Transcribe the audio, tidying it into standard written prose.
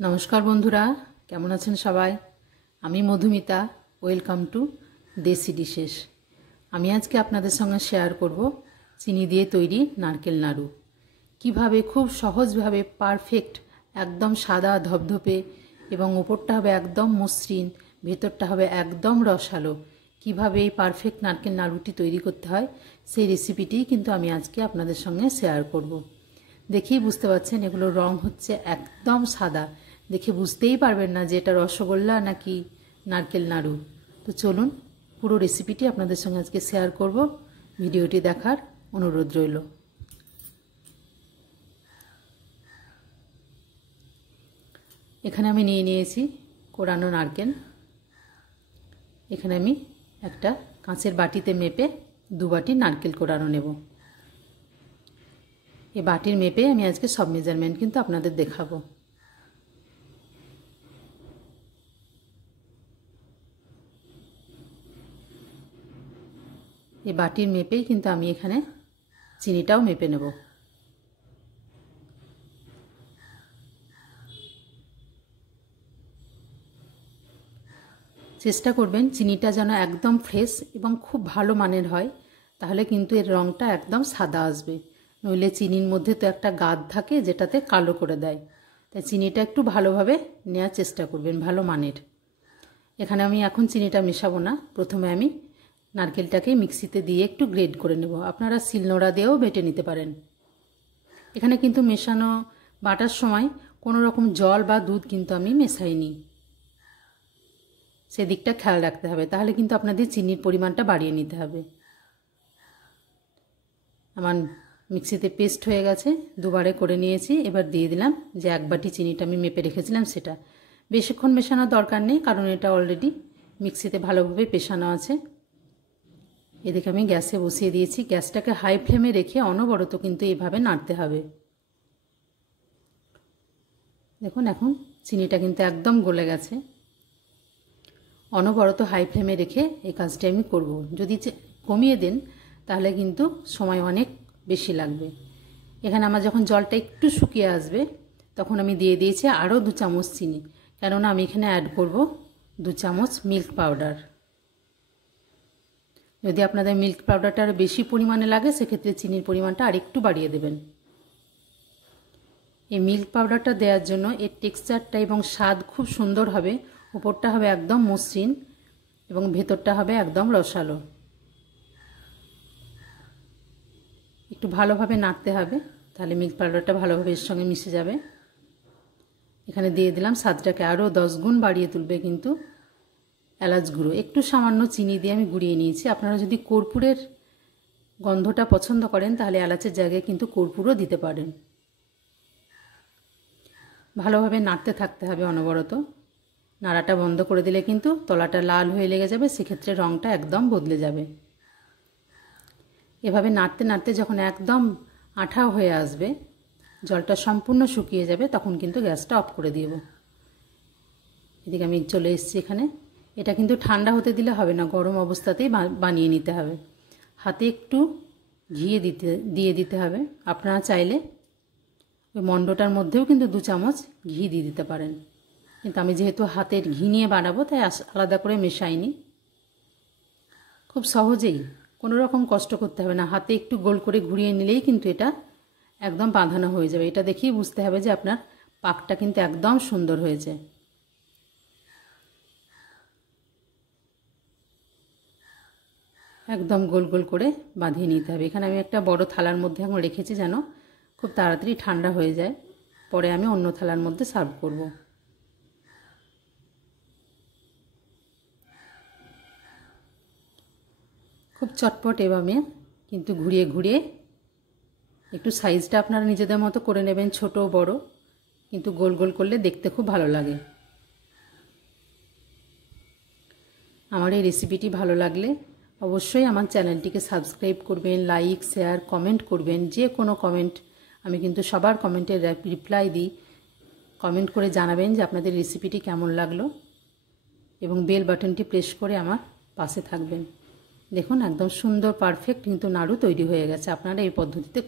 নমস্কার বন্ধুরা, কেমন আছেন সবাই? আমি মধুমিতা। ওয়েলকাম টু দেশি ডিশেস। আমি আজকে আপনাদের সঙ্গে শেয়ার করব চিনি দিয়ে তৈরি নারকেল নাড়ু। কিভাবে খুব সহজভাবে পারফেক্ট, একদম সাদা ধপধপে এবং ওপরটা হবে একদম মসৃণ, ভেতরটা হবে একদম রসালো, কিভাবে এই পারফেক্ট নারকেল নাড়ুটি তৈরি করতে হয় সেই রেসিপিটি কিন্তু আমি আজকে আপনাদের সঙ্গে শেয়ার করব। দেখেই বুঝতে পারছেন এগুলোর রং হচ্ছে একদম সাদা, দেখে বুঝতেই পারবেন না যে এটা রসগোল্লা নাকি নারকেল নাড়ু। তো চলুন পুরো রেসিপিটি আপনাদের সঙ্গে আজকে শেয়ার করব, ভিডিওটি দেখার অনুরোধ রইল। এখানে আমি নিয়ে নিয়েছি কোরানো নারকেল। এখানে আমি একটা কাঁচের বাটিতে মেপে 2 বাটি নারকেল কোরানো নেব। এই বাটির মেপে আমি আজকে সব মেজারমেন্ট কিন্তু আপনাদের দেখাবো। এই বাটির মেপেই কিন্তু আমি এখানে চিনিটাও মেপে নেব। চেষ্টা করবেন চিনিটা যেন একদম ফ্রেশ এবং খুব ভালো মানের হয়, তাহলে কিন্তু এর রঙটা একদম সাদা আসবে। নইলে চিনির মধ্যে তো একটা গাদ থাকে যেটাতে কালো করে দেয়, তাই চিনিটা একটু ভালোভাবে নেওয়ার চেষ্টা করবেন, ভালো মানের। এখানে আমি এখন চিনিটা মেশাবো না, প্রথমে আমি নারকেলটাকে মিক্সিতে দিয়ে একটু গ্রেড করে নেব। আপনারা শিলনোড়া দিয়েও বেটে নিতে পারেন। এখানে কিন্তু মেশানো বাটার সময় কোনো রকম জল বা দুধ কিন্তু আমি মেশাইনি, সেদিকটা খেয়াল রাখতে হবে, তাহলে কিন্তু আপনাদের চিনির পরিমাণটা বাড়িয়ে নিতে হবে। আমার মিক্সিতে পেস্ট হয়ে গেছে, 2 বারে করে নিয়েছি। এবার দিয়ে দিলাম যে 1 বাটি চিনিটা আমি মেপে রেখেছিলাম সেটা। বেশিক্ষণ মেশানোর দরকার নেই, কারণ এটা অলরেডি মিক্সিতে ভালোভাবে পেশানো আছে। এদিকে আমি গ্যাসে বসিয়ে দিয়েছি। গ্যাসটাকে হাই ফ্লেমে রেখে অনবরত কিন্তু এইভাবে নাড়তে হবে। দেখুন এখন চিনিটা কিন্তু একদম গলে গেছে। অনবরত হাই ফ্লেমে রেখে এই কাজটি আমি করব। যদি কমিয়ে দেন তাহলে কিন্তু সময় অনেক বেশি লাগবে। এখানে আমার যখন জলটা একটু শুকিয়ে আসবে তখন আমি দিয়ে দিয়েছি আরও 2 চামচ চিনি, কেননা আমি এখানে অ্যাড করব 2 চামচ মিল্ক পাউডার। যদি আপনাদের মিল্ক পাউডারটা আরও বেশি পরিমাণে লাগে সেক্ষেত্রে চিনির পরিমাণটা আরেকটু বাড়িয়ে দেবেন। এই মিল্ক পাউডারটা দেওয়ার জন্য এর টেক্সচারটা এবং স্বাদ খুব সুন্দর হবে। উপরটা হবে একদম মসৃণ এবং ভেতরটা হবে একদম রসালো। একটু ভালোভাবে নাড়তে হবে, তাহলে মিল্ক পাউডারটা ভালোভাবে এর সঙ্গে মিশে যাবে। এখানে দিয়ে দিলাম স্বাদটাকে আরও 10 গুণ বাড়িয়ে তুলবে কিন্তু এলাচ গুঁড়ো। একটু সামান্য চিনি দিয়ে আমি গুঁড়িয়ে নিয়েছি। আপনারা যদি কর্পূরের গন্ধটা পছন্দ করেন তাহলে এলাচের জায়গায় কিন্তু কর্পূরও দিতে পারেন। ভালোভাবে নাড়তে থাকতে হবে অনবরত। নাড়াটা বন্ধ করে দিলে কিন্তু তলাটা লাল হয়ে লেগে যাবে, সেক্ষেত্রে রঙটা একদম বদলে যাবে। এভাবে নাড়তে নাড়তে যখন একদম আঠা হয়ে আসবে, জলটা সম্পূর্ণ শুকিয়ে যাবে, তখন কিন্তু গ্যাসটা অফ করে দিব। এদিকে আমি চলে এসেছি এখানে। এটা কিন্তু ঠান্ডা হতে দিলে হবে না, গরম অবস্থাতেই বানিয়ে নিতে হবে। হাতে একটু ঘি দিয়ে দিতে হবে। আপনারা চাইলে ওই মণ্ডটার মধ্যেও কিন্তু 2 চামচ ঘি দিয়ে দিতে পারেন, কিন্তু আমি যেহেতু হাতের ঘি নিয়ে বানাবো তাই আলাদা করে মেশাইনি। খুব সহজেই, কোনো রকম কষ্ট করতে হবে না, হাতে একটু গোল করে ঘুরিয়ে নিলেই কিন্তু এটা একদম বাঁধানো হয়ে যাবে। এটা দেখেই বুঝতে হবে যে আপনার পাকটা কিন্তু একদম সুন্দর হয়েছে। একদম গোল গোল করে বাঁধিয়ে নিতে হবে। এখানে আমি একটা বড় থালার মধ্যে এখন রেখেছি যেন খুব তাড়াতাড়ি ঠান্ডা হয়ে যায়, পরে আমি অন্য থালার মধ্যে সার্ভ করব। খুব চটপট এভাবে কিন্তু ঘুরিয়ে ঘুরিয়ে একটু সাইজটা আপনারা নিজেদের মতো করে নেবেন, ছোট বড়, কিন্তু গোল গোল করলে দেখতে খুব ভালো লাগে। আমার এই রেসিপিটি ভালো লাগলে অবশ্যই আমার চ্যানেলটিকে সাবস্ক্রাইব করবেন, লাইক শেয়ার কমেন্ট করবেন। যে কোনো কমেন্ট, আমি কিন্তু সবার কমেন্টের রিপ্লাই দিই। কমেন্ট করে জানাবেন যে আপনাদের রেসিপিটি কেমন লাগলো এবং বেল বাটনটি প্রেস করে আমার পাশে থাকবেন। দেখুন একদম সুন্দর পারফেক্ট কিন্তু নাড়ু তৈরি হয়ে গেছে। আপনারা এই পদ্ধতিতে